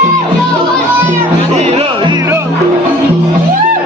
一二一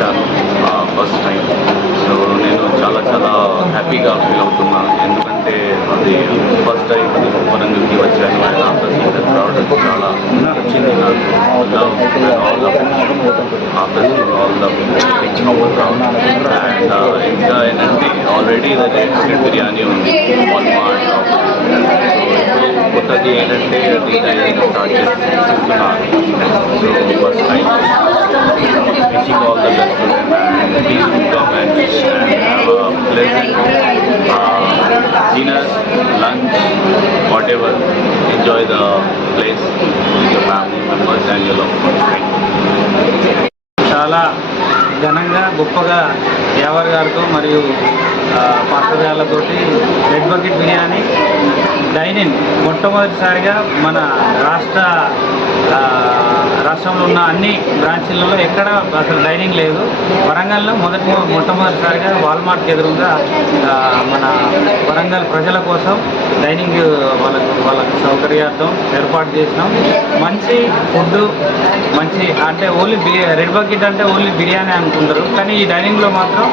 వచ్చాను first time so నేను చాలా చాలా హ్యాపీగా ఫీల్ అవుతున్నాను ఎందుకంటే అది ఫస్ట్ టైం వరంగల్కి వచ్చాను అండ్ ఆఫ్టర్ సీజన్ రావడం చాలా నచ్చింది నాకు. Love all after seen all the and ఇంకా ఏంటంటే ఆల్రెడీ చికెన్ బిర్యానీ ఉంది. వన్ మార్ట్ కొత్తది ఏంటంటే డిజైన్ స్టార్ట్ చేస్తున్నాను so first time wishing all the best and please come and have a pleasant dinner lunch whatever enjoy the place with your family members and your love చాలా ఘనంగా గొప్పగా యావర్ గారితో మరియు ఆ, red bucket biryani dining మొట్టమొదటిసారిగా మన రాష్ట్ర రాష్ట్రంలో ఉన్న అన్ని బ్రాంచీలలో ఎక్కడ అసలు డైనింగ్ లేదు. వరంగల్లో మొదటి మొట్టమొదటిసారిగా వాల్మార్ట్ ఎదురుగా మన వరంగల్ ప్రజల కోసం డైనింగ్ వాళ్ళకు వాళ్ళకు సౌకర్యార్థం ఏర్పాటు చేసినాం. మంచి ఫుడ్ మంచి అంటే ఓన్లీ బిర్యా రెడ్ బకెట్ అంటే ఓన్లీ బిర్యానీ అనుకుంటారు. కానీ ఈ డైనింగ్లో మాత్రం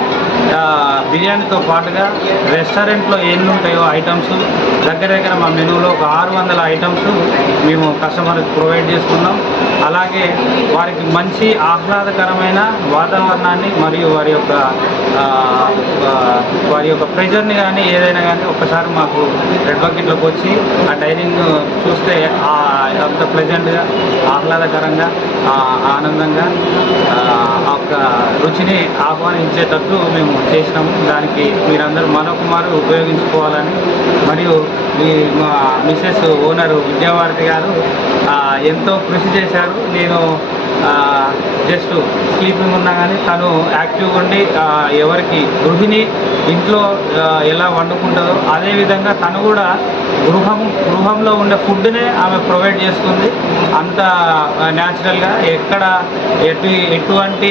బిర్యానీతో పాటుగా రెస్టారెంట్లో ఎన్ని ఉంటాయో ఐటమ్స్ దగ్గర దగ్గర మా మెనూలో ఒక ఆరు వందల ఐటమ్స్ మేము కస్టమర్కి ప్రొవైడ్ చేస్తున్నాం అలాగే వారికి మంచి ఆహ్లాదకరమైన వాతావరణాన్ని మరియు వారి యొక్క వారి యొక్క ప్రెజర్ని కానీ ఏదైనా కానీ ఒక్కసారి మాకు రెడ్ బకెట్లోకి వచ్చి ఆ డైనింగ్ చూస్తే అంత ప్లెజెంట్గా ఆహ్లాదకరంగా ఆనందంగా ఆ, యొక్క రుచిని ఆహ్వానించేటట్లు మేము చేసినాము. దానికి మీరందరూ మరొకమారు ఉపయోగించుకోవాలని మరియు మీ మా మిసెస్ ఓనర్ విద్యావారతి గారు ఎంతో కృషి చేశారు. నేను జస్ట్ స్లీపింగ్ ఉన్నా కానీ తను యాక్టివ్గా ఉండి ఎవరికి గృహిణి ఇంట్లో ఎలా వండుకుంటుందో అదేవిధంగా తను కూడా గృహం గృహంలో ఉండే ఫుడ్నే ఆమె ప్రొవైడ్ చేస్తుంది. అంత న్యాచురల్గా ఎక్కడ ఎటు ఎటువంటి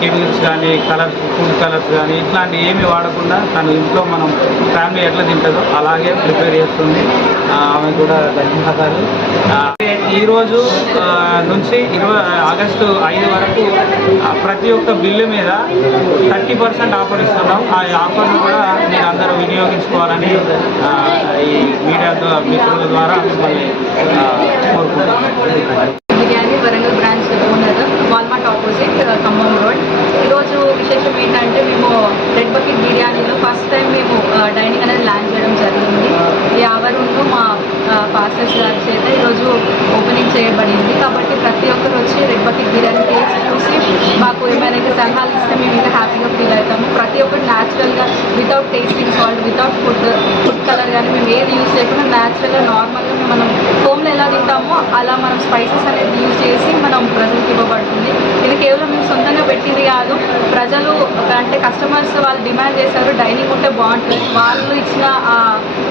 కెమికల్స్ కానీ కలర్స్ ఫుడ్ కలర్స్ కానీ ఇట్లాంటి ఏమి వాడకుండా తను ఇంట్లో మనం ఫ్యామిలీ ఎట్లా తింటుందో అలాగే ప్రిపేర్ చేస్తుంది. ఆమె కూడా ధన్యవాదాలు. ఈరోజు నుంచి ఇరవై ఆగస్టు ఐదు వరకు ప్రతి ఒక్క బిల్లు మీద థర్టీ పర్సెంట్ ఆఫర్ ఇస్తున్నాం. ఆ ఆఫర్ను కూడా మీరు అందరూ వినియోగించుకోవాలని ఈ మీడియా మిత్రుల ద్వారా మిమ్మల్ని కోరుకుంటున్నాం. Warangal branch owner Walmart opposite Khammam road ఈరోజు విశేషం ఏంటంటే మేము రెడ్ బకెట్ బిర్యానీలో ఫస్ట్ టైం మేము డైనింగ్ అనేది ల్యాండ్ చేయడం జరిగింది ఈ ఆవరణలో మా పాస్టర్స్ గారి చేత ఈరోజు ఓపెనింగ్ చేయబడింది కాబట్టి ప్రతి ఒక్కరు వచ్చి రెడ్ బకెట్ బిర్యానీ టేస్ట్ చూసి మాకు ఏమైనా ఇంకా సలహాలు ఇస్తే మేము ఇంకా హ్యాపీగా ఫీల్ అవుతాము ప్రతి ఒక్కరు న్యాచురల్గా without tasting salt without food food colour కానీ మేము ఏది యూజ్ చేయకుండా న్యాచురల్గా నార్మల్గా మనం హోమ్లో ఎలా తింటామో అలా మనం స్పైసెస్ అనేది యూజ్ చేసి మనం ప్రజలకు ఇవ్వబడుతుంది ఇది కేవలం మేము సొంతంగా పెట్టింది కాదు ప్రజలు ఒక అంటే కస్టమర్స్ వాళ్ళు డిమాండ్ చేశారు డైనింగ్ ఉంటే బాగుంటుంది. వాళ్ళు ఇచ్చిన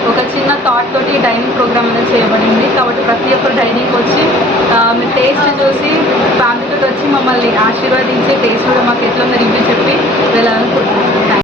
ఒక చిన్న థాట్ తోటి ఈ డైనింగ్ ప్రోగ్రామ్ అనేది చేయబడింది. కాబట్టి ప్రతి ఒక్కరు డైనింగ్ వచ్చి మీ టేస్ట్ చూసి ఫ్యామిలీతో వచ్చి మమ్మల్ని ఆశీర్వదించి టేస్ట్ కూడా మాకు ఎట్లా ఉందో రివ్యూ చెప్పి వెళ్ళాలనుకుంటున్నాను